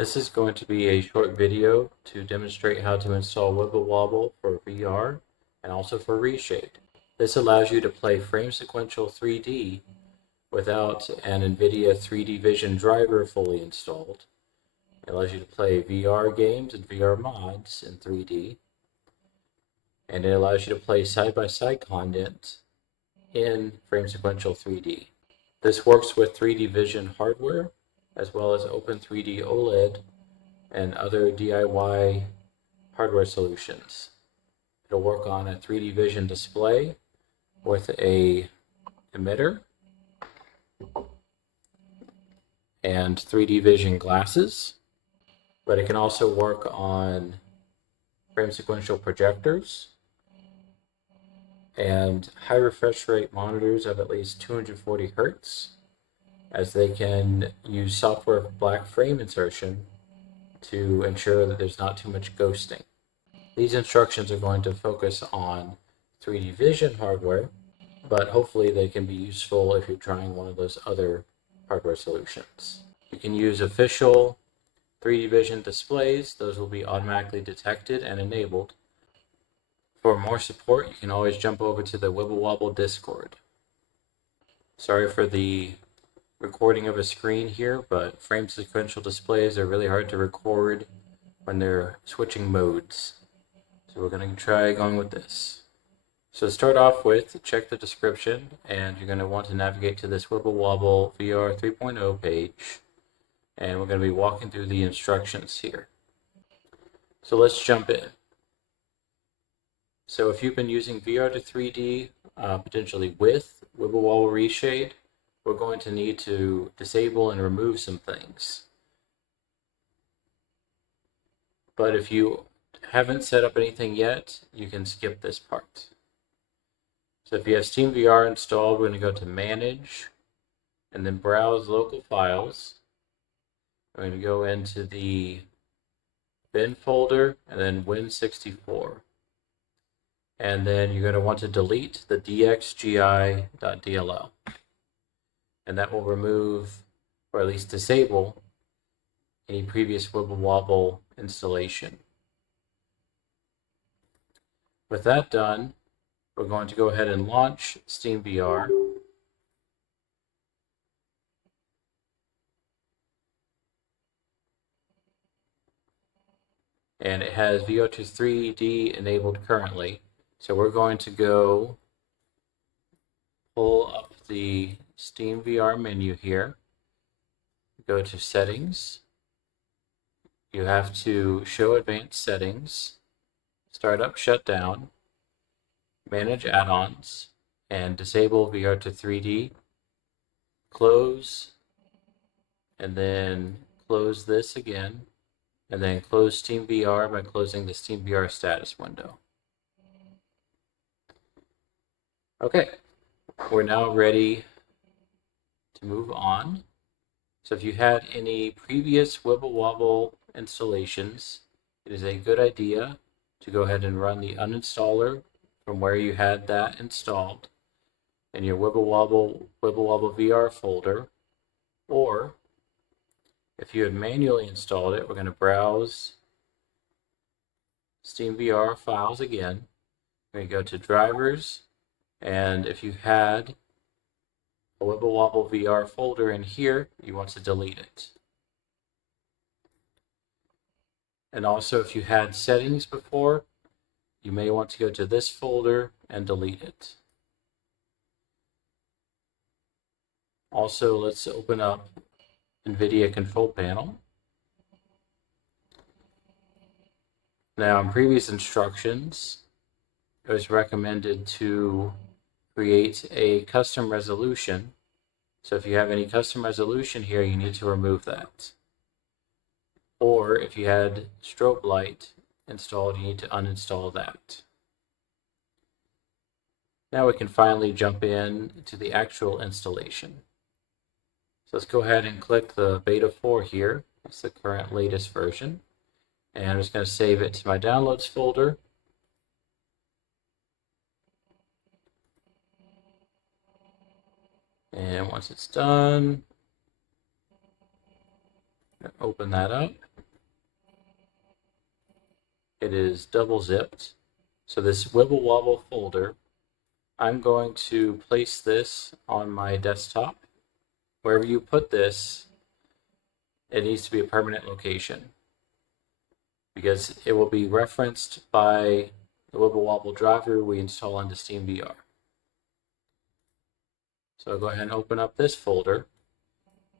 This is going to be a short video to demonstrate how to install WibbleWobble for VR and also for Reshade. This allows you to play Frame-Sequential 3D without an NVIDIA 3DVision driver fully installed. It allows you to play VR games and VR mods in 3D. And it allows you to play side-by-side content in Frame-Sequential 3D. This works with 3DVision hardware, as well as Open3D OLED and other DIY hardware solutions. It'll work on a 3DVision display with a emitter and 3DVision glasses, but it can also work on frame-sequential projectors and high refresh rate monitors of at least 240 Hertz, as they can use software black frame insertion to ensure that there's not too much ghosting. These instructions are going to focus on 3DVision hardware, but hopefully they can be useful if you're trying one of those other hardware solutions. You can use official 3DVision displays. Those will be automatically detected and enabled. For more support, you can always jump over to the WibbleWobble Discord. Sorry for the recording of a screen here, but frame sequential displays are really hard to record when they're switching modes. So we're going to try going with this. So to start off with, check the description, and you're going to want to navigate to this WibbleWobbleVR 3.0 page, and we're going to be walking through the instructions here. So let's jump in. So if you've been using VR to 3D, potentially with WibbleWobbleReshade, we're going to need to disable and remove some things. But if you haven't set up anything yet, you can skip this part. So if you have SteamVR installed, we're going to go to Manage, and then Browse Local Files. We're going to go into the bin folder, and then Win64. And then you're going to want to delete the dxgi.dll. And that will remove, or at least disable, any previous WibbleWobble installation. With that done, we're going to go ahead and launch SteamVR. And it has VR to 3D enabled currently. So we're going to go pull up the SteamVR menu here, go to Settings. You have to show Advanced Settings, Startup Shutdown, Manage Add-ons, and disable VR to 3D. Close, and then close this again, and then close SteamVR by closing the SteamVR status window. Okay, we're now ready to move on. So if you had any previous WibbleWobble installations, it is a good idea to go ahead and run the uninstaller from where you had that installed in your WibbleWobbleVR folder. Or if you had manually installed it, we're going to browse SteamVR files again. We're going to go to Drivers, and if you had a WibbleWobbleVR folder in here, you want to delete it. And also, if you had settings before, you may want to go to this folder and delete it. Also, let's open up NVIDIA Control Panel. Now, in previous instructions, it was recommended to create a custom resolution. So if you have any custom resolution here, you need to remove that. Or if you had strobe light installed, you need to uninstall that. Now we can finally jump in to the actual installation. So let's go ahead and click the beta 4 here. It's the current latest version. And I'm just going to save it to my downloads folder. And once it's done, open that up. it is double zipped. So this WibbleWobble folder, I'm going to place this on my desktop. Wherever you put this, it needs to be a permanent location because it will be referenced by the WibbleWobble driver we install into SteamVR. So I'll go ahead and open up this folder,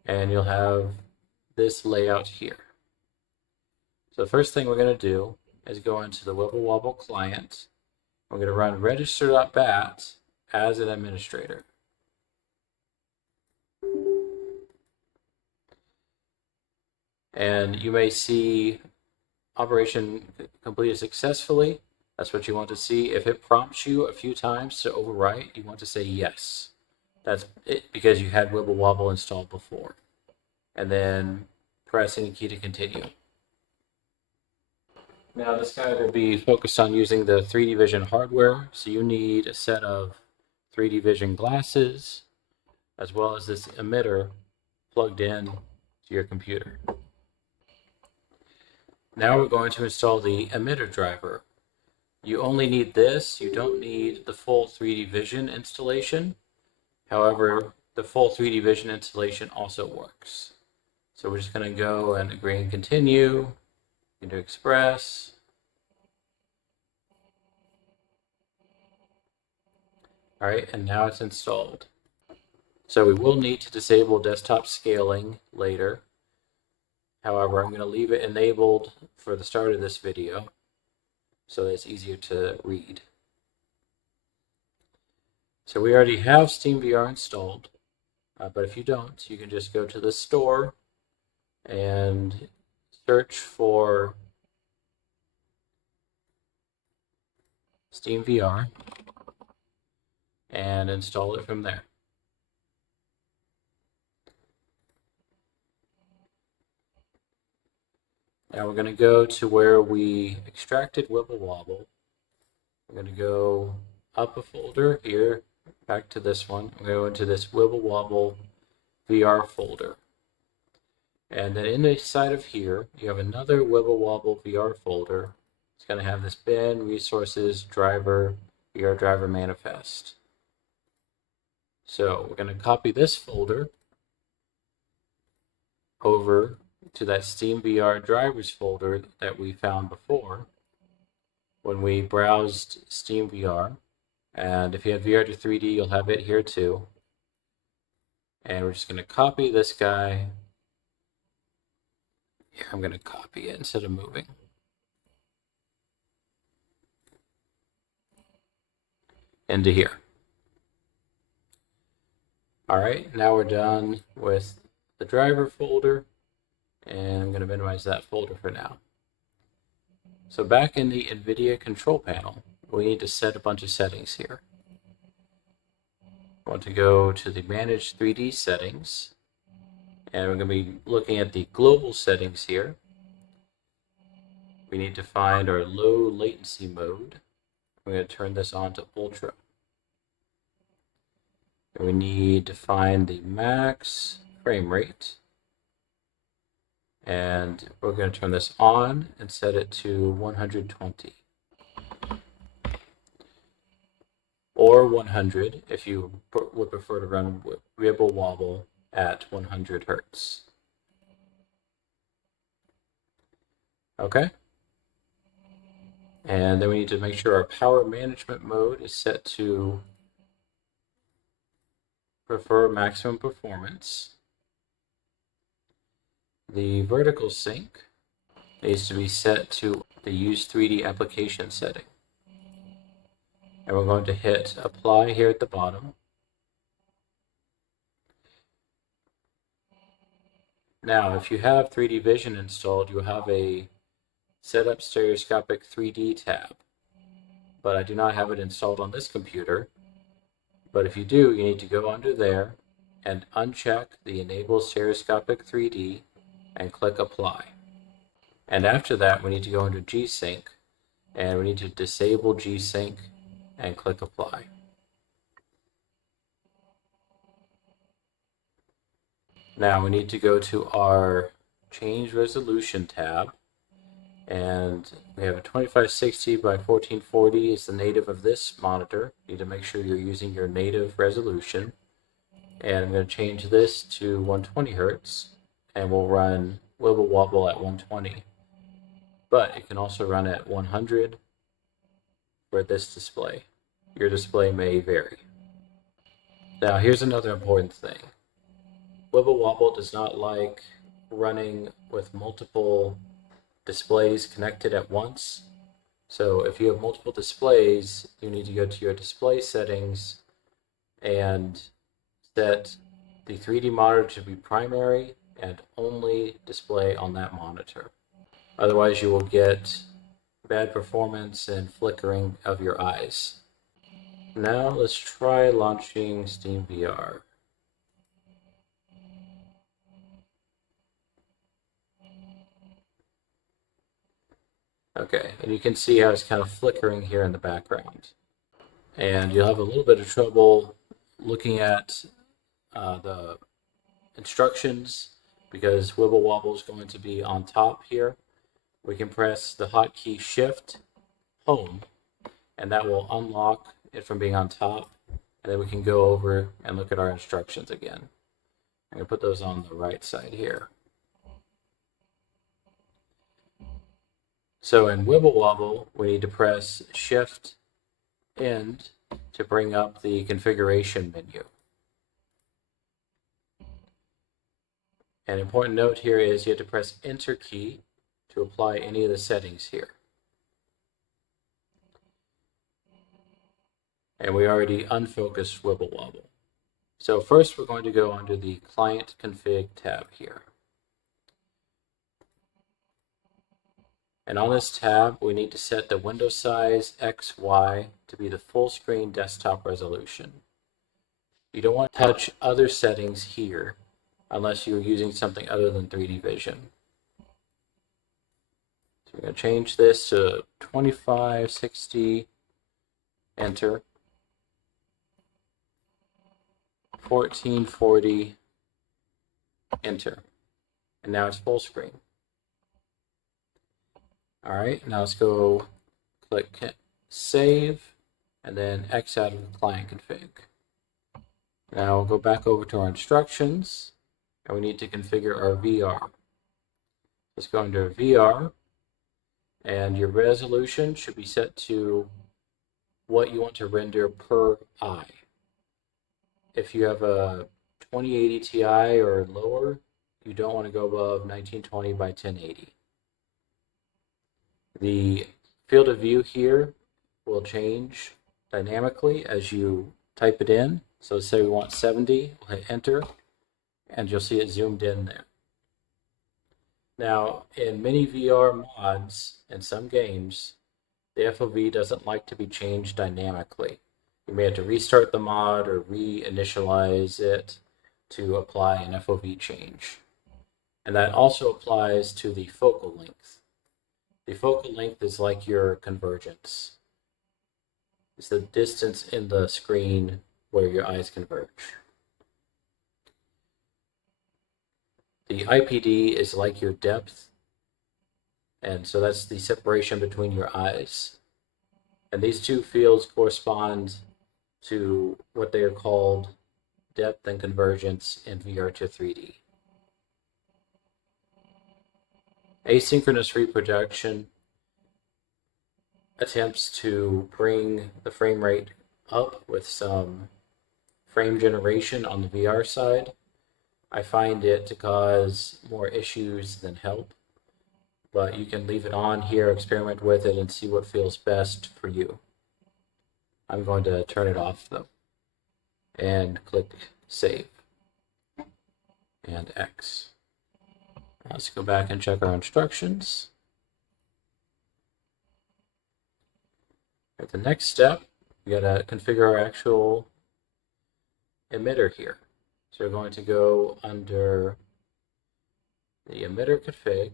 and you'll have this layout here. So the first thing we're going to do is go into the WibbleWobble client. We're going to run register.bat as an administrator. And you may see operation completed successfully. That's what you want to see. If it prompts you a few times to overwrite, you want to say yes. That's it because you had WibbleWobble installed before. And then press any key to continue. Now this guy will be focused on using the 3DVision hardware. So you need a set of 3DVision glasses, as well as this emitter plugged in to your computer. Now we're going to install the emitter driver. You only need this. You don't need the full 3DVision installation. However, the full 3DVision installation also works. So we're just going to go and agree and continue into Express. All right, and now it's installed. So we will need to disable desktop scaling later. However, I'm going to leave it enabled for the start of this video so that it's easier to read. So we already have SteamVR installed, but if you don't, you can just go to the store and search for SteamVR and install it from there. Now we're going to go to where we extracted WibbleWobble. We're going to go up a folder here, back to this one. We're going to go into this WibbleWobbleVR folder. And then inside of here, you have another WibbleWobbleVR folder. It's going to have this bin, resources, driver, VR driver manifest. So we're going to copy this folder over to that SteamVR drivers folder that we found before when we browsed SteamVR. And if you have VR to 3D, you'll have it here too. And we're just going to copy this guy. Here, I'm going to copy it instead of moving. Into here. All right, now we're done with the driver folder. And I'm going to minimize that folder for now. So back in the NVIDIA control panel, we need to set a bunch of settings here. I want to go to the Manage 3D settings, and we're going to be looking at the global settings here. We need to find our low latency mode. We're going to turn this on to Ultra. And we need to find the max frame rate. And we're going to turn this on and set it to 120. Or 100 if you would prefer to run WibbleWobble at 100 Hertz. Okay. And then we need to make sure our power management mode is set to prefer maximum performance. The vertical sync needs to be set to the Use 3D application setting. And we're going to hit Apply here at the bottom. Now, if you have 3DVision installed, you'll have a Setup Stereoscopic 3D tab. But I do not have it installed on this computer. But if you do, you need to go under there and uncheck the Enable Stereoscopic 3D and click Apply. And after that, we need to go under G-Sync, and we need to disable G-Sync and click Apply. Now we need to go to our Change Resolution tab, And we have a 2560 by 1440 is the native of this monitor. You need to make sure you're using your native resolution. And I'm going to change this to 120 Hertz, and we'll run WibbleWobble at 120. But it can also run at 100 for this display. Your display may vary. Now here's another important thing. WibbleWobble does not like running with multiple displays connected at once. So if you have multiple displays, you need to go to your display settings and set the 3D monitor to be primary and only display on that monitor. Otherwise you will get bad performance and flickering of your eyes. Now let's try launching SteamVR. Okay, and you can see how it's kind of flickering here in the background. And you'll have a little bit of trouble looking at the instructions because WibbleWobble is going to be on top here. We can press the hotkey Shift Home, and that will unlock it from being on top. And then we can go over and look at our instructions again. I'm going to put those on the right side here. So in WibbleWobble, we need to press Shift End to bring up the configuration menu. An important note here is you have to press Enter key to apply any of the settings here. And we already unfocused WibbleWobble. So first we're going to go under the Client Config tab here. And on this tab, we need to set the window size XY to be the full screen desktop resolution. You don't want to touch other settings here unless you're using something other than 3DVision. So we're going to change this to 2560, enter, 1440, enter, and now it's full screen. All right, now let's go click Save, and then X out of the client config. Now we'll go back over to our instructions, and we need to configure our VR. Let's go under VR, and your resolution should be set to what you want to render per eye. If you have a 2080 Ti or lower, you don't want to go above 1920 by 1080. The field of view here will change dynamically as you type it in. So let's say we want 70, we'll hit enter, and you'll see it zoomed in there. Now, in many VR mods and some games, the FOV doesn't like to be changed dynamically. You may have to restart the mod or reinitialize it to apply an FOV change. And that also applies to the focal length. The focal length is like your convergence. It's the distance in the screen where your eyes converge. The IPD is like your depth, and so that's the separation between your eyes. And these two fields correspond to what they are called depth and convergence in VR to 3D. Asynchronous reproduction attempts to bring the frame rate up with some frame generation on the VR side. I find it to cause more issues than help, but you can leave it on here, experiment with it, and see what feels best for you. I'm going to turn it off though, and click Save, and X. Let's go back and check our instructions. At the next step, we got to configure our actual emitter here. So we're going to go under the emitter config,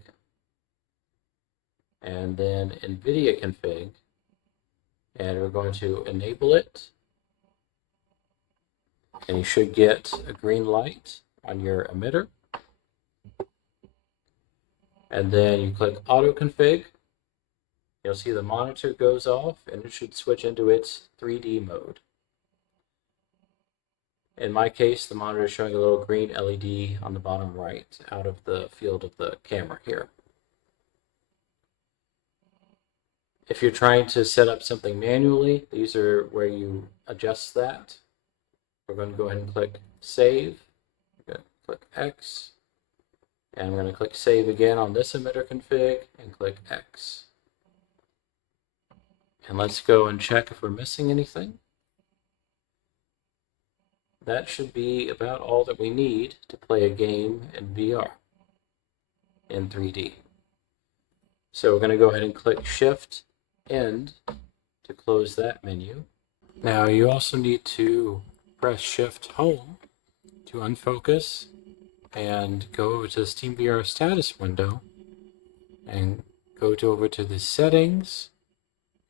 and then NVIDIA config, and we're going to enable it. And you should get a green light on your emitter. And then you click auto config, you'll see the monitor goes off and it should switch into its 3D mode. In my case, the monitor is showing a little green LED on the bottom right out of the field of the camera here. If you're trying to set up something manually, these are where you adjust that. We're going to go ahead and click Save. I'm going to click X. And I'm going to click Save again on this emitter config and click X. And let's go and check if we're missing anything. That should be about all that we need to play a game in VR in 3D. So we're going to go ahead and click Shift End to close that menu. Now you also need to press Shift Home to unfocus and go over to the SteamVR status window and go over to the settings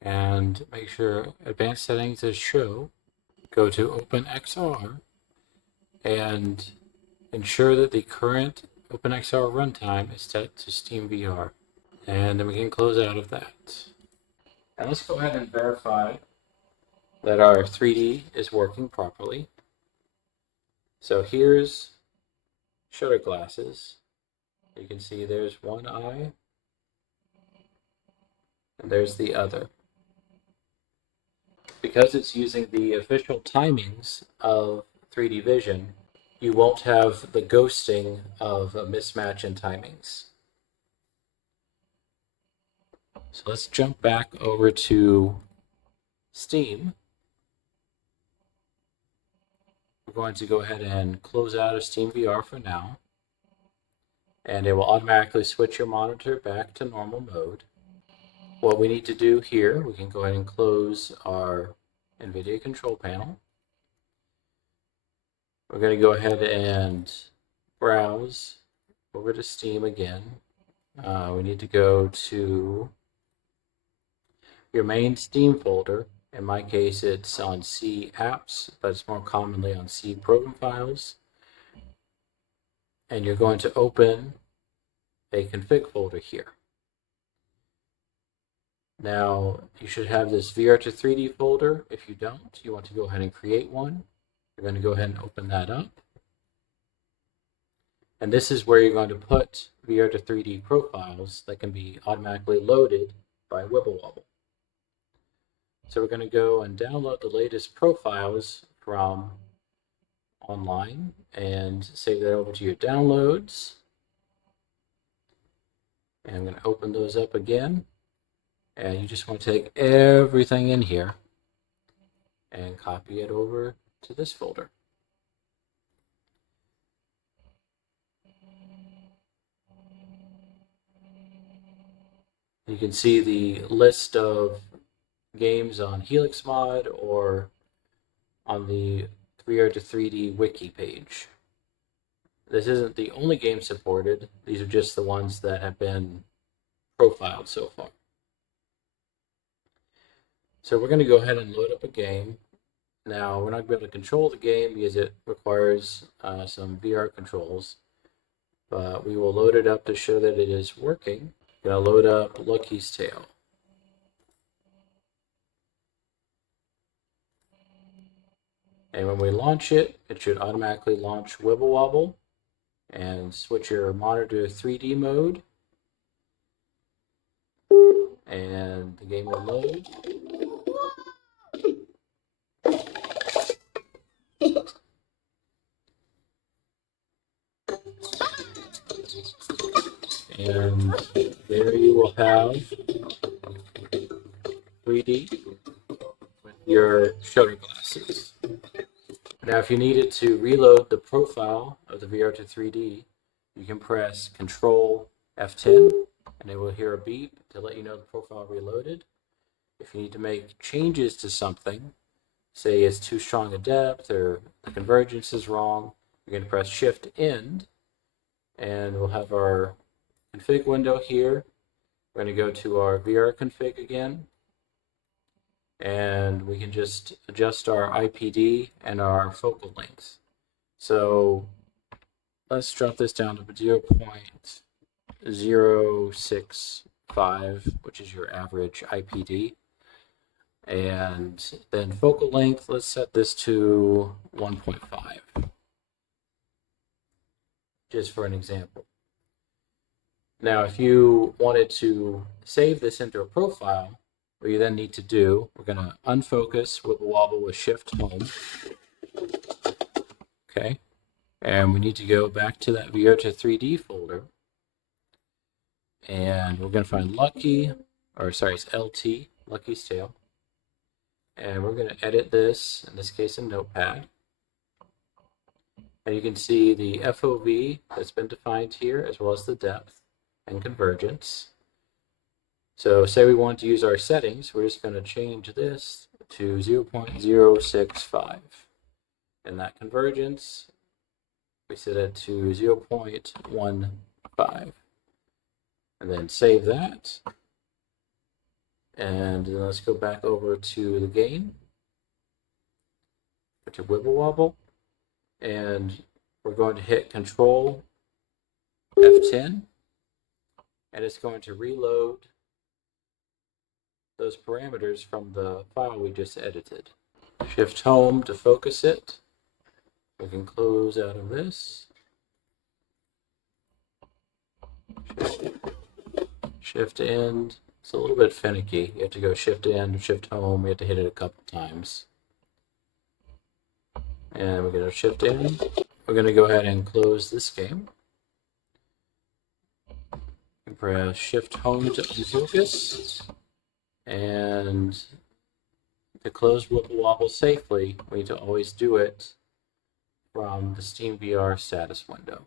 and make sure advanced settings is show. Go to OpenXR and ensure that the current OpenXR runtime is set to SteamVR. And then we can close out of that. And let's go ahead and verify that our 3D is working properly. So here's shutter glasses. You can see there's one eye and there's the other. Because it's using the official timings of 3DVision, you won't have the ghosting of a mismatch in timings. So let's jump back over to Steam. We're going to go ahead and close out of SteamVR for now. And it will automatically switch your monitor back to normal mode. What we need to do here, we can go ahead and close our NVIDIA control panel. We're going to go ahead and browse over to Steam again. We need to go to your main Steam folder. In my case, it's on C apps, but it's more commonly on C program files. And you're going to open a config folder here. Now, you should have this VR to 3D folder. If you don't, you want to go ahead and create one. You're going to go ahead and open that up. And this is where you're going to put VR to 3D profiles that can be automatically loaded by WibbleWobble. So we're going to go and download the latest profiles from online and save that over to your downloads. And I'm going to open those up again. And you just want to take everything in here and copy it over to this folder. You can see the list of games on Helix Mod or on the VR to 3D wiki page. This isn't the only game supported. These are just the ones that have been profiled so far. So we're going to go ahead and load up a game. Now, we're not going to be able to control the game because it requires some VR controls, but we will load it up to show that it is working. I'm going to load up Lucky's Tale. And when we launch it, it should automatically launch WibbleWobble and switch your monitor to 3D mode. And the game will load. And there you will have 3D with your shutter glasses. Now, if you needed to reload the profile of the VR to 3D, you can press Control F10 and it will hear a beep to let you know the profile reloaded. If you need to make changes to something, say it's too strong a depth or the convergence is wrong, you're going to press Shift End and we'll have our config window here. We're going to go to our VR config again. And we can just adjust our IPD and our focal length. So let's drop this down to 0.064. 0.5, which is your average IPD. And then focal length, let's set this to 1.5, just for an example. Now, if you wanted to save this into a profile, what you then need to do, we're going to unfocus WibbleWobble with Shift Home. Okay, and we need to go back to that VR to 3D folder, and we're going to find it's LT, Lucky's Tale, and we're going to edit this, in this case in Notepad, and you can see the FOV that's been defined here, as well as the depth and convergence. So say we want to use our settings, we're just going to change this to 0.065. And that convergence, we set it to 0.15. And then save that. And then let's go back over to the game, to WibbleWobble. And we're going to hit Control F10. And it's going to reload those parameters from the file we just edited. Shift Home to focus it. We can close out of this. Shift End. It's a little bit finicky. You have to go Shift End, Shift Home. We have to hit it a couple times. And we're going to Shift End. We're going to go ahead and close this game. Press Shift Home to unfocus. And to close WibbleWobble safely, we need to always do it from the SteamVR status window.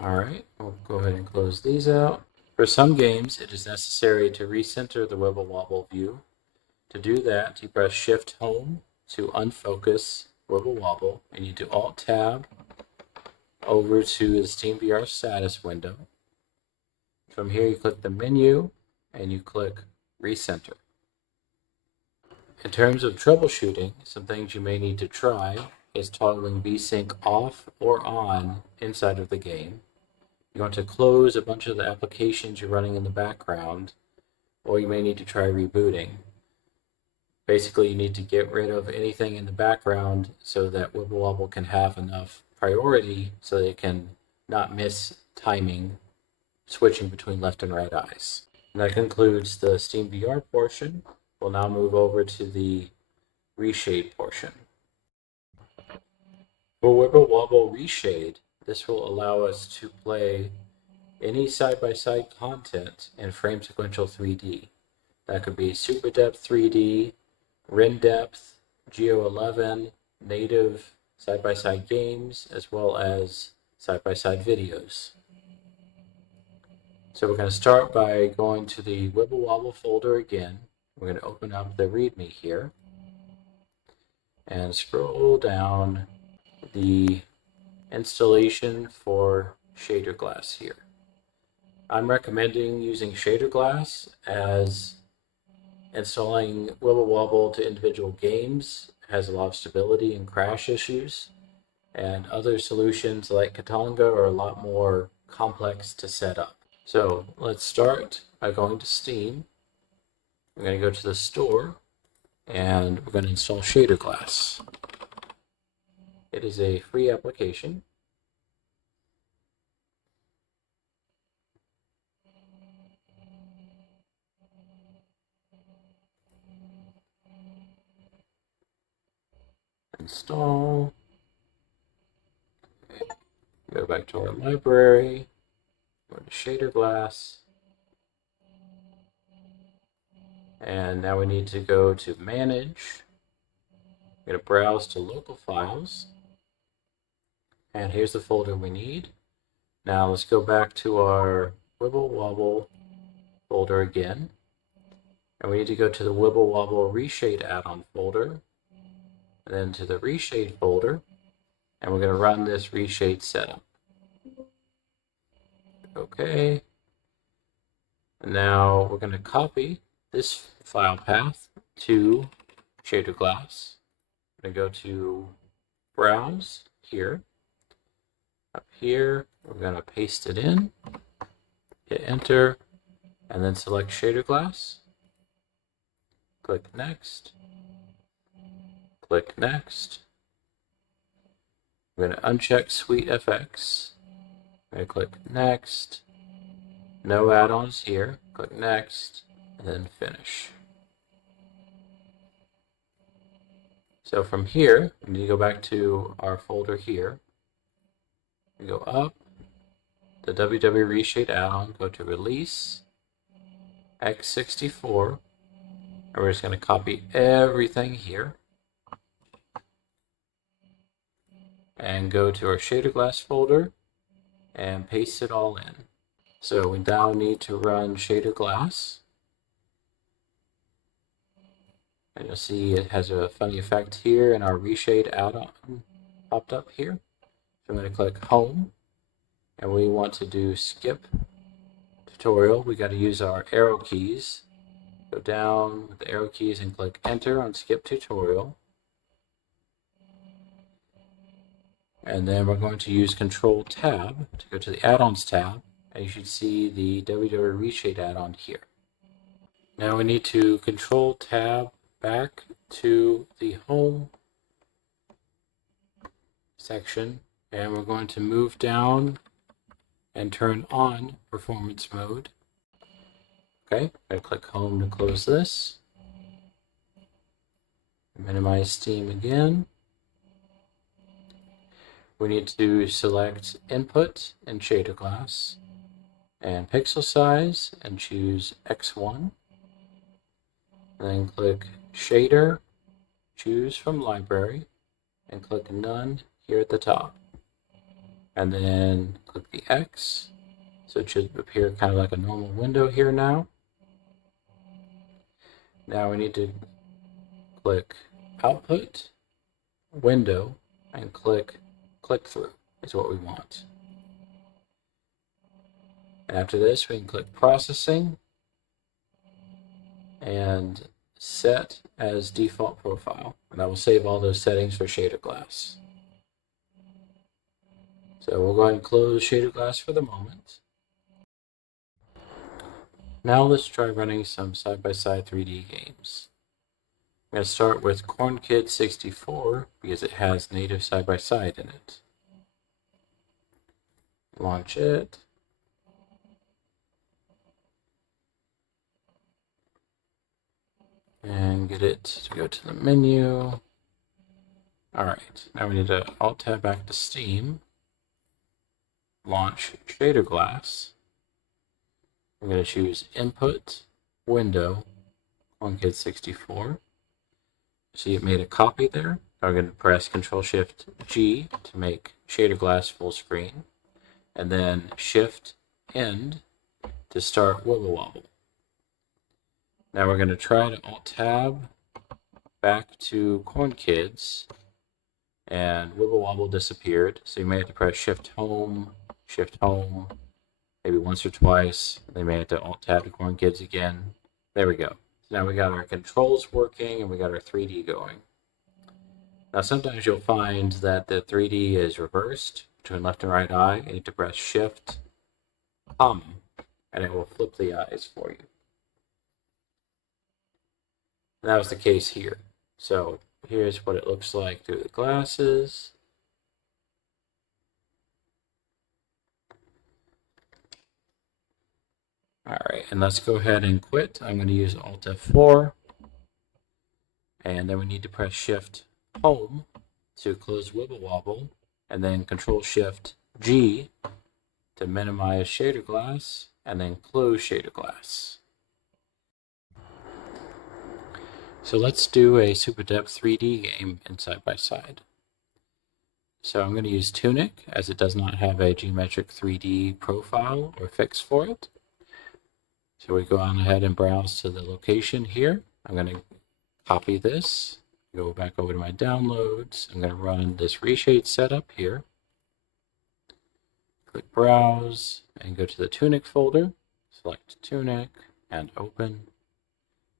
Alright, we'll go ahead and close these out. For some games, it is necessary to recenter the WibbleWobble view. To do that, you press Shift Home to unfocus WibbleWobble, and you do Alt-Tab over to the SteamVR status window. From here, you click the menu, and you click Recenter. In terms of troubleshooting, some things you may need to try is toggling VSync off or on inside of the game. You want to close a bunch of the applications you're running in the background, or you may need to try rebooting. Basically, you need to get rid of anything in the background so that WibbleWobble can have enough priority so they can not miss timing switching between left and right eyes. And that concludes the SteamVR portion. We'll now move over to the Reshade portion. For WibbleWobbleReshade, this will allow us to play any side-by-side content in Frame-Sequential 3D. That could be SuperDepth3D, Rendepth, Geo-11, native side-by-side games, as well as side-by-side videos. So we're going to start by going to the WibbleWobble folder again. We're going to open up the README here and scroll down the installation for Shader Glass here. I'm recommending using Shader Glass as installing WibbleWobble to individual games has a lot of stability and crash issues, and other solutions like Katanga are a lot more complex to set up. So let's start by going to Steam. We're going to go to the store and we're going to install Shader Glass. It is a free application. Install. Okay. Go back to our library. Go to Shader Glass. And now we need to go to Manage. We're going to browse to Local Files. And here's the folder we need. Now let's go back to our WibbleWobble folder again. And we need to go to the WibbleWobbleReshade add-on folder. And then to the Reshade folder. And we're going to run this Reshade setup. Okay. And now we're going to copy this file path to Shader Glass. I'm going to go to Browse here. Up here, we're going to paste it in, hit enter, and then select shader glass. Click next. Click next. I'm going to uncheck Suite FX. I'm going to click next. No add-ons here. Click next, and then finish. So from here, we need to go back to our folder here. We go up, the WWReshade add-on, go to Release, x64, and we're just going to copy everything here. And go to our shader glass folder and paste it all in. So we now need to run shader glass. And you'll see it has a funny effect here, and our reshade add-on popped up here. So I'm going to click Home, and we want to do Skip Tutorial. We got to use our arrow keys. Go down with the arrow keys and click Enter on Skip Tutorial. And then we're going to use Control Tab to go to the Add-ons tab, and you should see the WWReshade add-on here. Now we need to Control Tab back to the Home section, and we're going to move down and turn on Performance Mode. Okay, I'm going to click Home to close this. Minimize Steam again. We need to select Input and Shader Glass, and Pixel Size, and choose X1. And then click Shader, choose from Library, and click None here at the top. And then click the X, so it should appear kind of like a normal window here now. Now we need to click Output, Window, and click Click-Through is what we want. And after this, we can click Processing and Set as Default Profile. And that will save all those settings for shader glass. So we'll go ahead and close shader glass for the moment. Now let's try running some side-by-side 3D games. I'm going to start with CornKid 64 because it has native side-by-side in it. Launch it. And get it to go to the menu. Alright, now we need to Alt-Tab back to Steam. Launch Shader Glass. I'm going to choose Input, Window, CornKid 64. See, it made a copy there. I'm going to press Ctrl-Shift-G to make shader glass full screen, and then Shift-End to start WibbleWobble. Now we're going to try to Alt-Tab back to CornKids, and WibbleWobble disappeared, so you may have to press Shift-Home, maybe once or twice. Then you may have to Alt-Tab to CornKids again. There we go. Now we got our controls working and we got our 3D going. Now sometimes you'll find that the 3D is reversed between left and right eye. You need to press Shift, and it will flip the eyes for you. And that was the case here. So here's what it looks like through the glasses. Alright, and let's go ahead and quit. I'm going to use Alt F4. And then we need to press Shift Home to close WibbleWobble, and then Control Shift G to minimize shader glass, and then close shader glass. So let's do a SuperDepth3D game in side-by-side. So I'm going to use Tunic, as it does not have a geometric 3D profile or fix for it. So we go on ahead and browse to the location here. I'm going to copy this, go back over to my downloads. I'm going to run this reshade setup here. Click Browse and go to the Tunic folder. Select Tunic and open.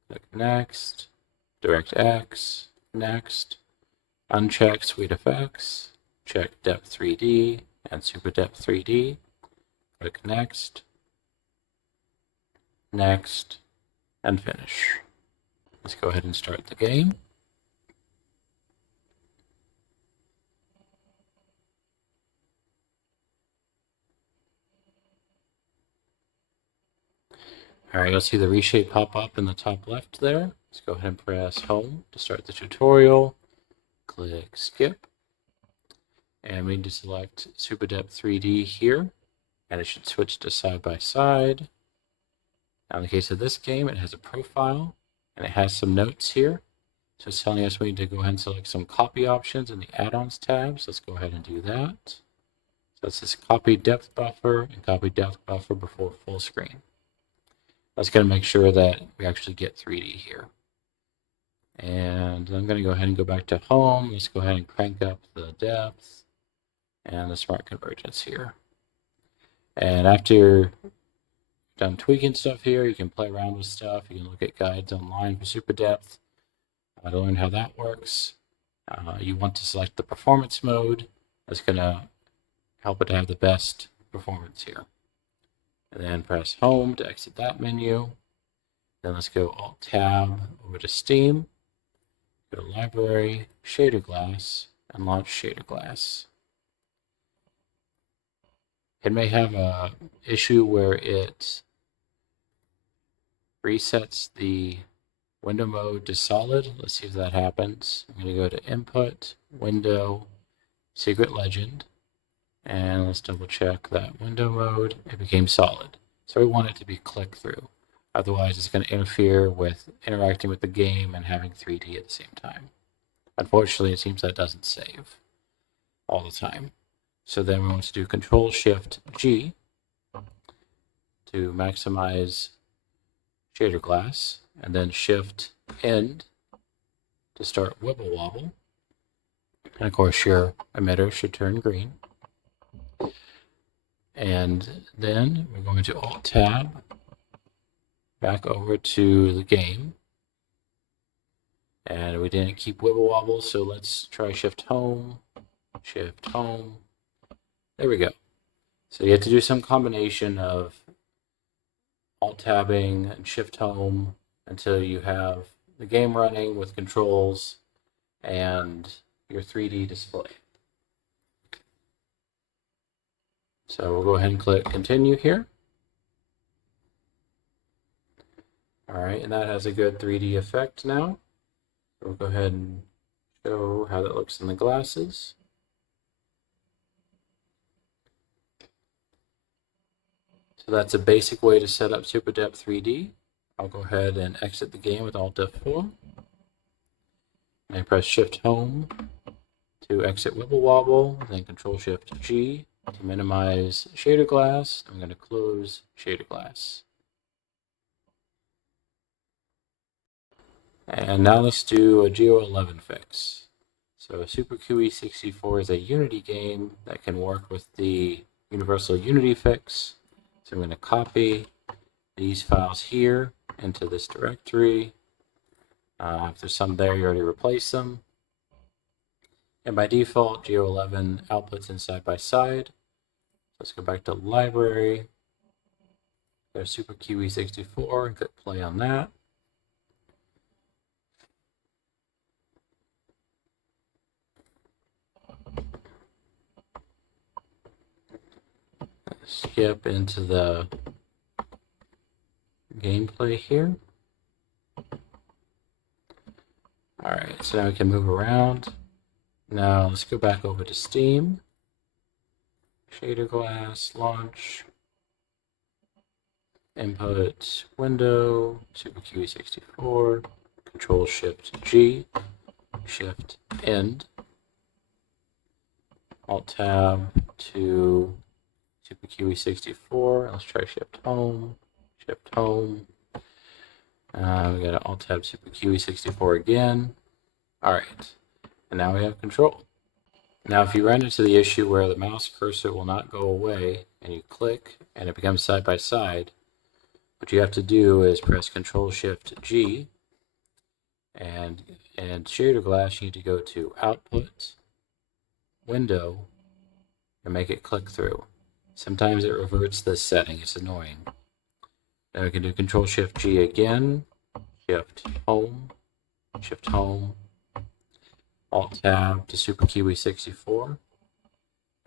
Click Next, DirectX, Next. Uncheck Suite Effects, check Depth 3D, and SuperDepth3D. Click Next, Next, and Finish. Let's go ahead and start the game. All right, you'll see the reshade pop up in the top left there. Let's go ahead and press Home to start the tutorial. Click Skip. And we need to select SuperDepth3D here. And it should switch to side by side. Now in the case of this game, it has a profile. And it has some notes here. So it's telling us we need to go ahead and select some copy options in the add-ons tab. So let's go ahead and do that. So it says copy depth buffer and copy depth buffer before full screen. That's going to make sure that we actually get 3D here. And I'm going to go ahead and go back to home. Let's go ahead and crank up the depth and the smart convergence here. And after you're done tweaking stuff here, you can play around with stuff. You can look at guides online for super depth to learn how that works. You want to select the performance mode. That's going to help it to have the best performance here. And then press Home to exit that menu. Then let's go Alt-Tab over to Steam. Go to Library, Shader Glass, and launch Shader Glass. It may have an issue where it resets the window mode to solid. Let's see if that happens. I'm going to go to Input, Window, Secret Legend. And let's double check that window mode. It became solid. So we want it to be click through. Otherwise, it's going to interfere with interacting with the game and having 3D at the same time. Unfortunately, it seems that doesn't save all the time. So then we want to do Control-Shift-G to maximize shader glass, and then Shift-End to start WibbleWobble. And of course, your emitter should turn green. And then we're going to Alt-Tab back over to the game. And we didn't keep WibbleWobble, so let's try Shift-Home, Shift-Home. There we go. So you have to do some combination of Alt-Tabbing and Shift-Home until you have the game running with controls and your 3D display. So we'll go ahead and click Continue here. All right, and that has a good 3D effect now. We'll go ahead and show how that looks in the glasses. So that's a basic way to set up SuperDepth3D. I'll go ahead and exit the game with Alt F4. And press Shift-Home to exit WibbleWobble, then Control-Shift-G to minimize shader glass. I'm going to close shader glass. And now let's do a Geo-11 fix. So SuperQE64 is a Unity game that can work with the Universal Unity fix. So I'm going to copy these files here into this directory. If there's some there, you already replace them. And by default, Geo-11 outputs in side by side. Let's go back to Library. Go to SuperQE64 and click play on that. Skip into the gameplay here. All right, so now we can move around. Now let's go back over to Steam. Shader glass, launch, input, window, SuperQE64, Control-Shift-G, Shift-End, Alt-Tab to SuperQE64. Let's try Shift-Home, Shift-Home. We got to Alt-Tab SuperQE64 again. All right, and now we have control. Now, if you run into the issue where the mouse cursor will not go away and you click and it becomes side by side, what you have to do is press Control-Shift-G, and shader glass, you need to go to Output, Window, and make it click through. Sometimes it reverts this setting. It's annoying. Then we can do Control-Shift-G again, Shift Home, Alt-Tab to Super Kiwi 64,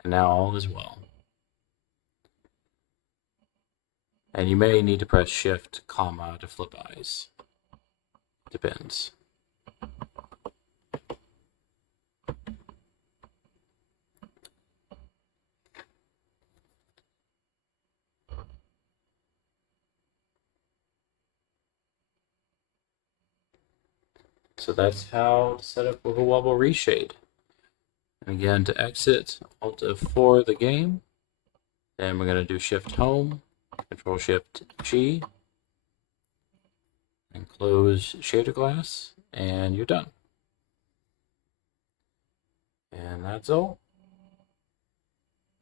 and now all is well. And you may need to press Shift, comma to flip eyes. Depends. So that's how to set up WibbleWobbleReshade. And again, to exit, Alt F4 the game. Then we're going to do Shift Home, Control-Shift-G, and close shader glass, and you're done. And that's all.